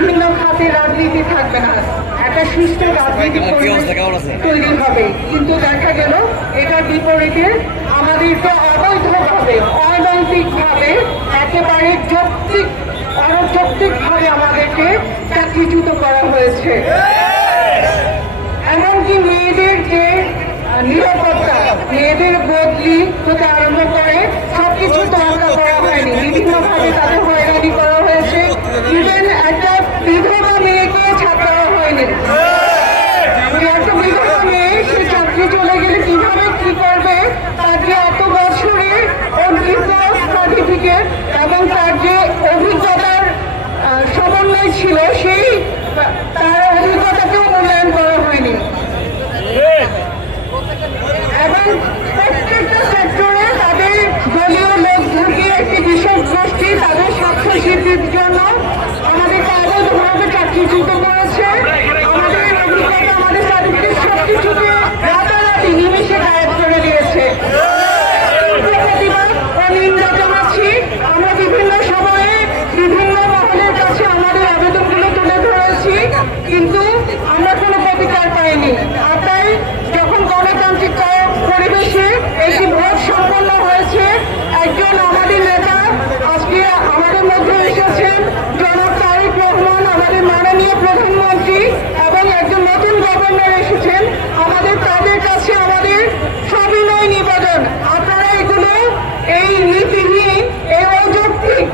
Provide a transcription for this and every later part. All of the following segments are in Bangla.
বিভিন্ন খাতে রাজনীতি থাকবে না, একটা সুস্থ রাজনীতি তৈরি হবে। কিন্তু দেখা গেল এটার বিপরীতে আমাদেরকে অবৈধভাবে অনৈতিকভাবে একেবারে অনৈতিকভাবে আমাদেরকে চাকরিচ্যুত করা হয়েছে। এমনকি মেয়েদের যে নিরাপত্তা, মেয়েদের বদলি থেকে আরম্ভ করে সবকিছু তোয়াক্কা করা হয়নি, বিভিন্নভাবে তাদের হয়রানি করা হয়েছে। ইভেন একটা বিধবা মেয়েকে ছাড় দেওয়া হয়নি। একটা বিধবা মেয়ে সে চাকরি চলে গেলে কিভাবে কি করবে, তার যে এত বছরের সার্টিফিকেট এবং তার যে অভিজ্ঞতার সমন্বয় ছিল, সেই তার অভিজ্ঞতাকেও মূল্যায়ন করা হয়নি। এবং প্রত্যেকটা সেক্টরে তাদের দলীয় লোক ঢুকিয়ে একটি বিশেষ গোষ্ঠী তাদের স্বার্থ সিদ্ধির জন্য আমাদেরকে অবৈধভাবে চাকরিচ্যুত করেছে। আমাদের অভিজ্ঞতা, আমাদের সার্টিফিকেট সবকিছুকে রাতারাতি নিমিশে গায়েব করে দিয়েছে। প্রতিবাদ ও নিন্দা জানাচ্ছি। আমরা বিভিন্ন সময়ে বিভিন্ন মহলের কাছে আমাদের আবেদনগুলো তুলে ধরেছি, কিন্তু আমরা কোনো প্রতিকার পাইনি। তাই যখন গণতান্ত্রিক পরিবেশে একটি ভোট সম্পন্ন হয়েছে, একজন আমাদের নেতা আজকে আমাদের মধ্যে এসেছেন, জনাব তারেক রহমান, আমাদের মাননীয় প্রধানমন্ত্রী, এবং একজন নতুন গভর্নর এসেছেন। আমাদের তাদের কাছে আমাদের সবিনয় নিবেদন, আপনারা এগুলো এই নীতিহীন, এই অযৌক্তিক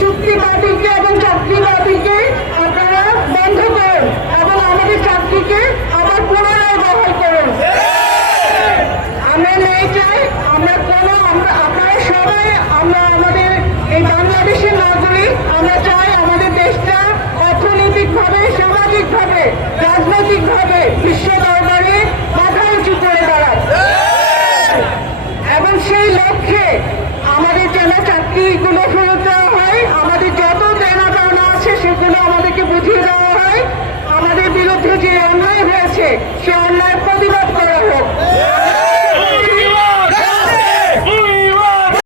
চুক্তি বাতিলকে এবং চাকরি বাতিলকে আপনারা বন্ধ করুন এবং আমাদের চাকরিকে আবার পুনরায় বহাল করুন। আমরা নেই চাই, আপনারা সবাই, আমরা আমাদের এই বাংলাদেশের নাগরিক, আমরা চাই আমাদের